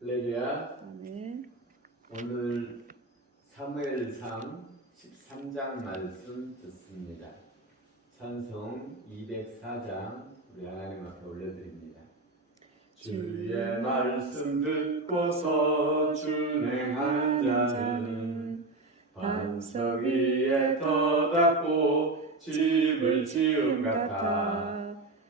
할렐루야. 아멘. 오늘 사무엘상 13장 말씀 듣습니다. 찬송 204장 우리 하나님 앞에 올려드립니다. 주의 말씀 듣고서 준행하는 자는 반석 위에 터닫고 집을 지은 같아.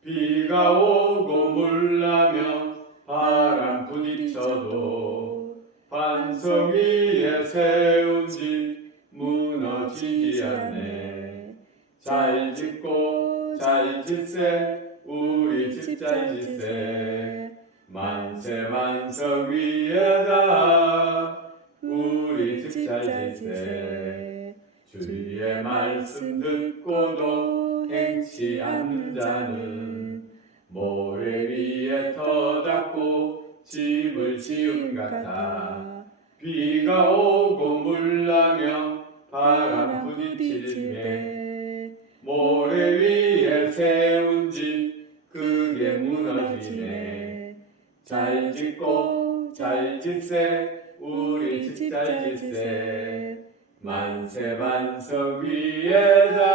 비가 오고 물나며 바람 부딪혀도 반석 위에 세운 집 무너지지 않네. 잘 짓고 잘 짓세 우리 집 잘 짓세. 만세 반석 위에다 우리 집 잘 짓세. 주의 말씀 듣고도 행치 않는 자는 모래 위에 터닫고 집을 지은 같아. 비가 오고 물나며 바람 부딪히네. 모래 위에 세운 집 크게 무너지네. 잘 짓고 잘 짓세 우리 집 잘 짓세. 만세 반석 위에다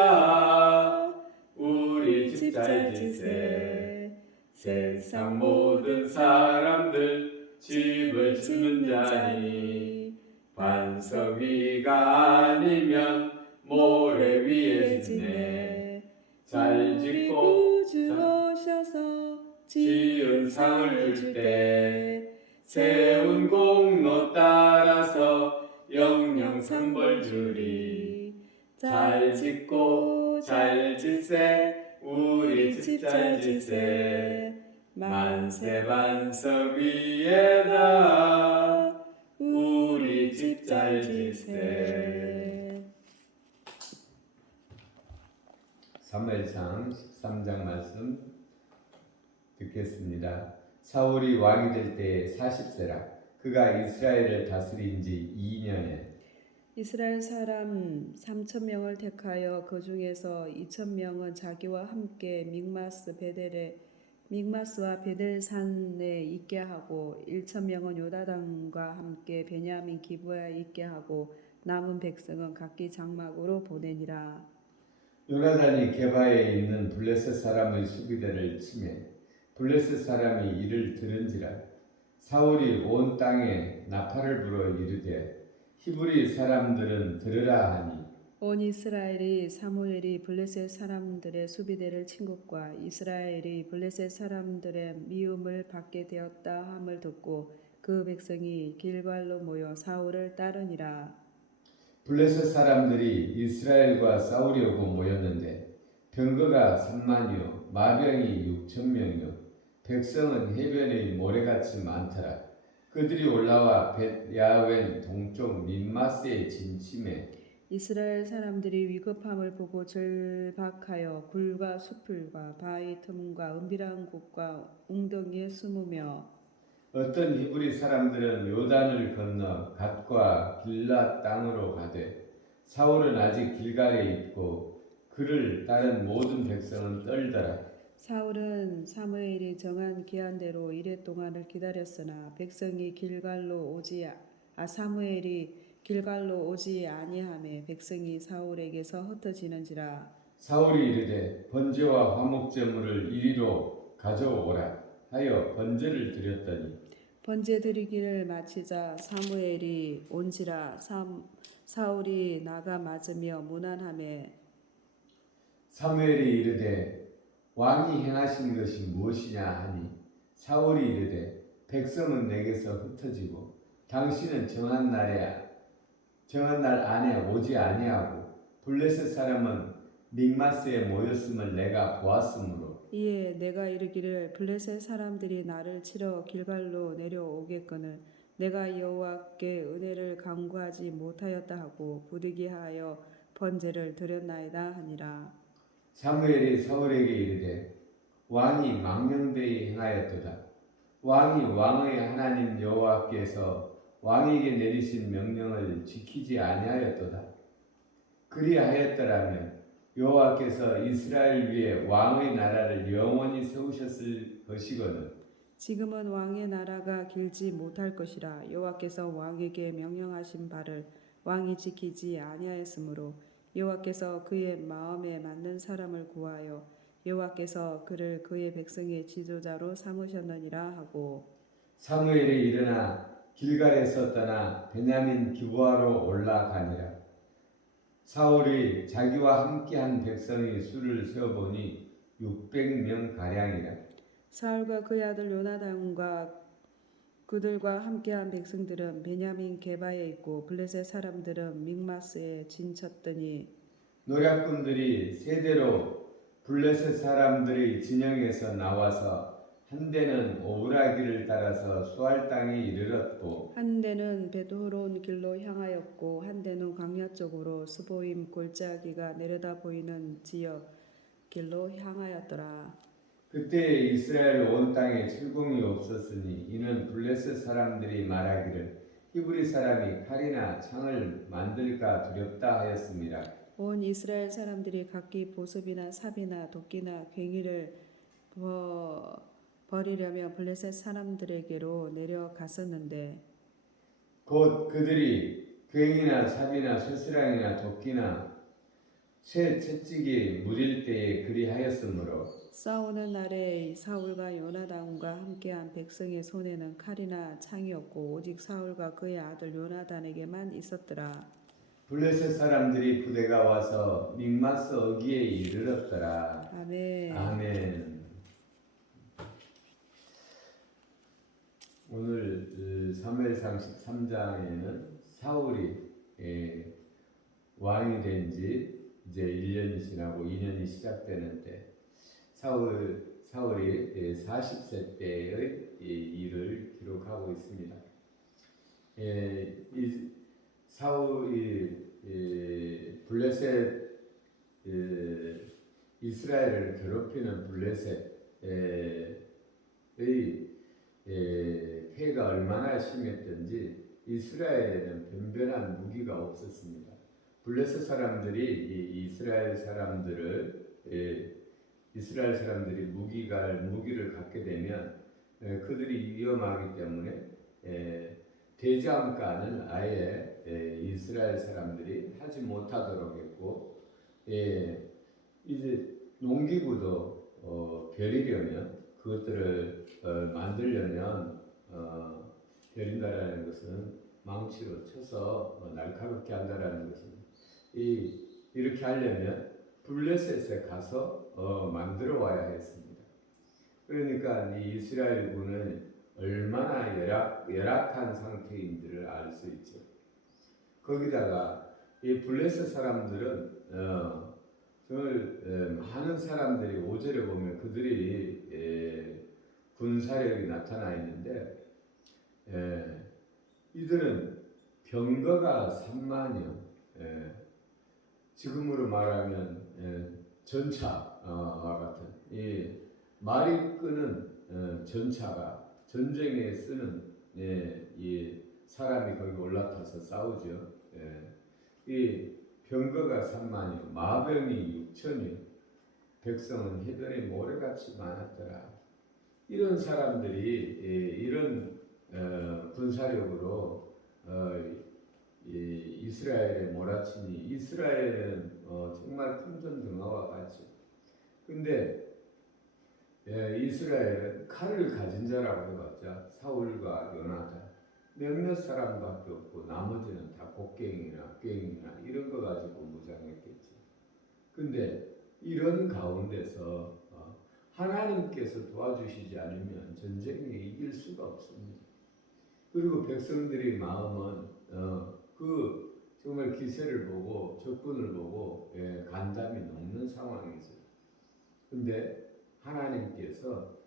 우리 집 잘 짓세. 세상 모든 사람들 집을 짓는 자니 반석 위가 아니면 모래 위에 짓네. 잘 짓고 주오셔서 지은 상을 줄 때 세운 공로 따라서 영영 상벌 주리. 잘 짓고 잘 짓세 우리 집 잘 짓세. 만세 반석 위에다 우리 집 잘 짓세. 사무엘상 13장 말씀 듣겠습니다. 사울이 왕이 될 때에 40세라. 그가 이스라엘을 다스린 지 2년에 이스라엘 사람 3,000명을 택하여 그 중에서 2,000명은 자기와 함께 믹마스와 베델산에 있게 하고 1,000명은 요다단과 함께 베냐민 기브야에 있게 하고 남은 백성은 각기 장막으로 보내니라. 요나단이 게바에 있는 블레셋 사람의 수비대를 치매 블레셋 사람이 이를 들은지라. 사울이 온 땅에 나팔을 불어 이르되 히브리 사람들은 들으라 하니 온 이스라엘이 사무엘이 블레셋 사람들의 수비대를 친 것과 이스라엘이 블레셋 사람들의 미움을 받게 되었다 함을 듣고 그 백성이 길갈로 모여 사울을 따르니라. 블레셋 사람들이 이스라엘과 싸우려고 모였는데 병거가 3만이요 마병이 6,000명이요 백성은 해변의 모래같이 많더라. 그들이 올라와 벳야웬 동쪽 민마스에 진침해 이스라엘 사람들이 위급함을 보고 절박하여 굴과 수풀과 바위 틈과 은밀한 곳과 웅덩이에 숨으며 어떤 히브리 사람들은 요단을 건너 갓과 길랏 땅으로 가되 사울은 아직 길갈에 있고 그를 따른 모든 백성은 떨더라. 사울은 사무엘이 정한 기한대로 이레 동안을 기다렸으나 백성이 사무엘이 길갈로 오지 아니하매 백성이 사울에게서 흩어지는지라. 사울이 이르되 번제와 화목제물을 이리로 가져오라 하여 번제를 드렸더니 번제 드리기를 마치자 사무엘이 온지라. 사울이 나가 맞으며 무난하매 사무엘이 이르되 왕이 행하신 것이 무엇이냐 하니 사울이 이르되 백성은 내게서 흩어지고 당신은 정한 날 안에 오지 아니하고 블레셋 사람은 믹마스에 모였음을 내가 보았으므로 이에 내가 이르기를 블레셋 사람들이 나를 치러 길갈로 내려오겠거늘 내가 여호와께 은혜를 간구하지 못하였다 하고 부득이하여 번제를 드렸나이다 하니라. 사무엘이 사울에게 이르되 왕이 망령되이 행하였도다. 왕이 왕의 하나님 여호와께서 왕에게 내리신 명령을 지키지 아니하였도다. 그리하였더라면 여호와께서 이스라엘 위에 왕의 나라를 영원히 세우셨을 것이거늘 지금은 왕의 나라가 길지 못할 것이라. 여호와께서 왕에게 명령하신 바를 왕이 지키지 아니하였으므로 여호와께서 그의 마음에 맞는 사람을 구하여 여호와께서 그를 그의 백성의 지도자로 삼으셨느니라 하고. 사무엘이 일어나 길갈에서 떠나 베냐민 기브아로 올라가니라. 사울이 자기와 함께한 백성의 수를 세어보니 600명 가량이라. 사울과 그의 아들 요나단과 그들과 함께한 백성들은 베냐민 게바에 있고 블레셋 사람들은 믹마스에 진쳤더니 노략군들이 세대로 블레셋 사람들의 진영에서 나와서 한 대는 오브라기를 따라서 수알 땅에 이르렀고 한 대는 베드호론 길로 향하였고 한 대는 광야 쪽으로 스보임 골짜기가 내려다 보이는 지역 길로 향하였더라. 그때 이스라엘 온 땅에 철공이 없었으니 이는 블레셋 사람들이 말하기를 히브리 사람이 칼이나 창을 만들까 두렵다 하였습니다. 온 이스라엘 사람들이 각기 보습이나 삽이나 도끼나 괭이를 버리려며 블레셋 사람들에게로 내려갔었는데 곧 그들이 괭이나 삽이나 쇠스랑이나 도끼나 새 채찍이 무딜 때에 그리하였으므로 싸우는 날에 사울과 요나단과 함께한 백성의 손에는 칼이나 창이 없고 오직 사울과 그의 아들 요나단에게만 있었더라. 블레셋 사람들이 부대가 와서 믹마스 어기에 이르렀더라. 아멘. 아멘. 오늘 사무엘상 13장에는 사울이 왕이 된 지 이제 1년이 지나고 2년이 시작되는데 사울이 40세 때의 일을 기록하고 있습니다. 사울이 블레셋 이스라엘을 괴롭히는 블레셋의 폐해가 얼마나 심했던지 이스라엘에는 변변한 무기가 없었습니다. 블레셋 사람들이 이스라엘 사람들이 무기를 갖게 되면 그들이 위험하기 때문에 대장간을 아예 이스라엘 사람들이 하지 못하도록 했고 이제 농기구도 벼리려면 그것들을 만들려면 벼린다라는 것은 망치로 쳐서 날카롭게 한다라는 것은 이렇게 하려면 블레셋에 가서 만들어 와야 했습니다. 그러니까 이 이스라엘군은 얼마나 열악한 상태인지를 알 수 있죠. 거기다가 이 블레셋 사람들은 정말 많은 사람들이 5절에 보면 그들이 군사력이 나타나 있는데 이들은 병거가 3만여, 지금으로 말하면 전차와 같은 이 말이 끄는 전차가 전쟁에 쓰는 이 사람이 거기 올라타서 싸우죠. 이 병거가 3만여, 마병이 6천여, 백성은 해변에 모래같이 많았더라. 이런 사람들이 이런 군사력으로 이스라엘에 몰아치니 이스라엘은 정말 풍전등화와 같죠. 근데 이스라엘은 칼을 가진 자라고 해봤자 사울과 요나단 몇몇 사람밖에 없고 나머지는 다 곡괭이나 괭이나 이런 거 가지고 무장했겠지. 근데 이런 가운데서 하나님께서 도와주시지 않으면 전쟁에 이길 수가 없습니다. 그리고 백성들의 마음은 정말 기세를 보고 적군을 보고 간담이 녹는 상황이죠. 근데 하나님께서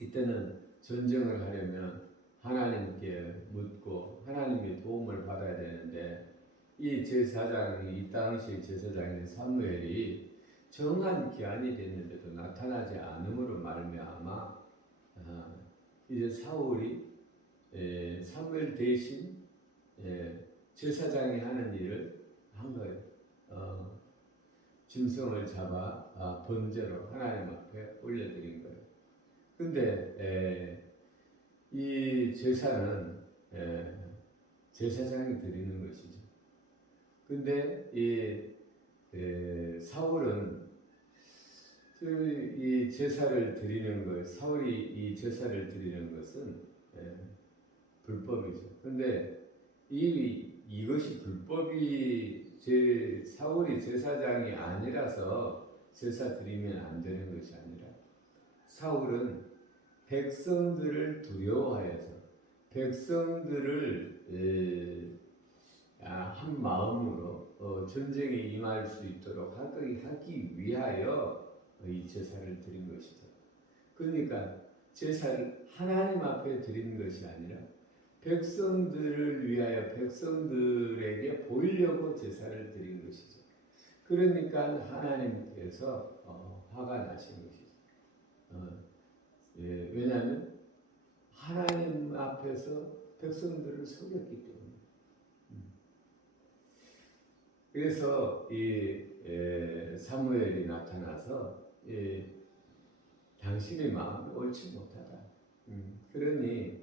이때는 전쟁을 하려면 하나님께 묻고 하나님의 도움을 받아야 되는데 이 당시 제사장인 사무엘이 정한 기한이 됐는데도 나타나지 않음으로 말미암아 이제 사울이 사무엘 대신 제사장이 하는 일을 한 거예요. 짐승을 잡아 번제로 하나님 앞에 올려드린 거예요. 근데 이 제사는 제사장이 드리는 것이죠. 근데 사울은 이 제사를 드리는 것, 사울이 이 제사를 드리는 것은 불법이죠. 근데 이것이 불법이 사울이 제사장이 아니라서 제사 드리면 안 되는 것이 아니라 사울은 백성들을 두려워하여서 백성들을 한 마음으로 전쟁에 임할 수 있도록 하기 위하여 이 제사를 드린 것이죠. 그러니까 제사를 하나님 앞에 드리는 것이 아니라 백성들을 위하여 백성들에게 보이려고 제사를 드린 것이죠. 그러니까 하나님께서 화가 나신 것이죠. 왜냐하면 하나님 앞에서 백성들을 속였기 때문에. 그래서 사무엘이 나타나서 당신의 마음이 옳지 못하다. 그러니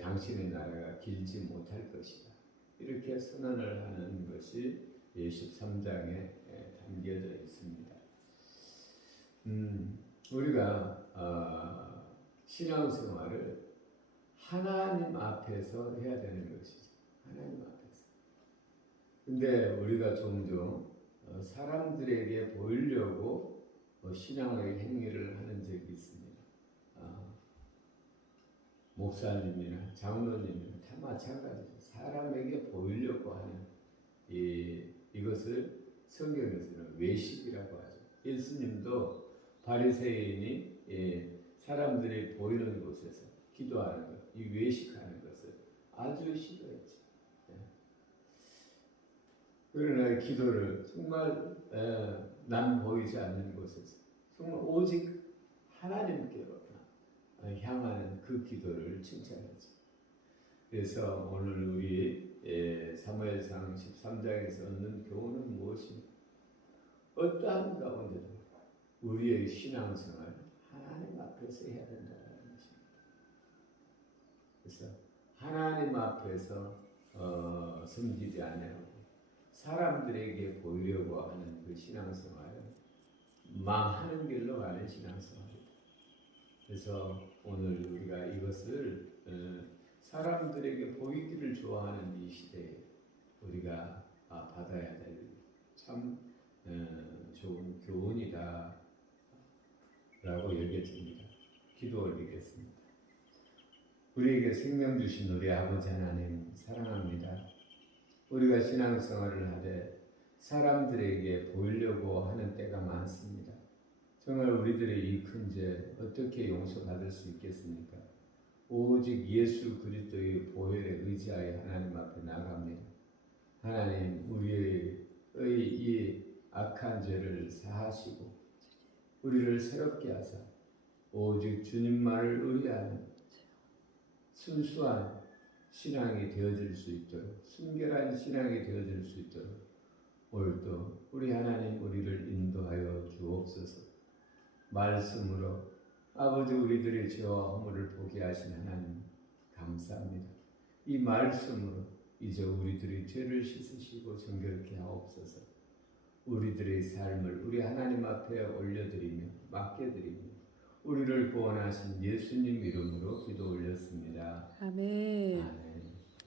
당신의 나라가 길지 못할 것이다. 이렇게 선언을 하는 것이 13장에 담겨져 있습니다. 우리가 신앙생활을 하나님 앞에서 해야 되는 것이죠. 하나님 앞에서. 근데 우리가 종종 사람들에게 보이려고 신앙의 행위를 하는 적이 있습니다. 목사님이나 장로님이나 다 마찬가지죠. 사람에게 보이려고 하는 이것을 성경에서는 외식이라고 하죠. 예수님도 바리새인이 사람들이 보이는 곳에서 기도하는 것, 이 외식하는 것을 아주 싫어했죠. 그러나 기도를 정말 남 보이지 않는 곳에서 정말 오직 하나님께로 향하는 그 기도를 칭찬하죠. 그래서 오늘 우리 사무엘상 13장에서 얻는 교훈은 무엇입니까? 어떠한 가운데도 우리의 신앙생활을 하나님 앞에서 해야 된다는 것입니다. 그래서 하나님 앞에서 섬기지 아니하고 사람들에게 보이려고 하는 그 신앙생활은 망하는 길로 가는 신앙생활입니다. 그래서 오늘 우리가 이것을 사람들에게 보이기를 좋아하는 이 시대에 우리가 받아야 될 참 좋은 교훈이다 라고 여겨집니다. 기도 올리겠습니다. 우리에게 생명 주신 우리 아버지 하나님 사랑합니다. 우리가 신앙생활을 하되 사람들에게 보이려고 하는 때가 많습니다. 정말 우리들의 이 큰 죄 어떻게 용서받을 수 있겠습니까? 오직 예수 그리스도의 보혈에 의지하여 하나님 앞에 나갑니다. 하나님 우리의 이 악한 죄를 사하시고 우리를 새롭게 하사 오직 주님만을 의뢰하는 순수한 신앙이 되어질 수 있도록 순결한 신앙이 되어질 수 있도록 오늘도 우리 하나님 우리를 인도하여 주옵소서. 말씀으로 아버지 우리들의 죄와 허물을 보게 하신 하나님 감사합니다. 이 말씀으로 이제 우리들의 죄를 씻으시고 정결케 하옵소서. 우리들의 삶을 우리 하나님 앞에 올려드리며 맡겨드리며 우리를 구원하신 예수님 이름으로 기도 올렸습니다. 아멘.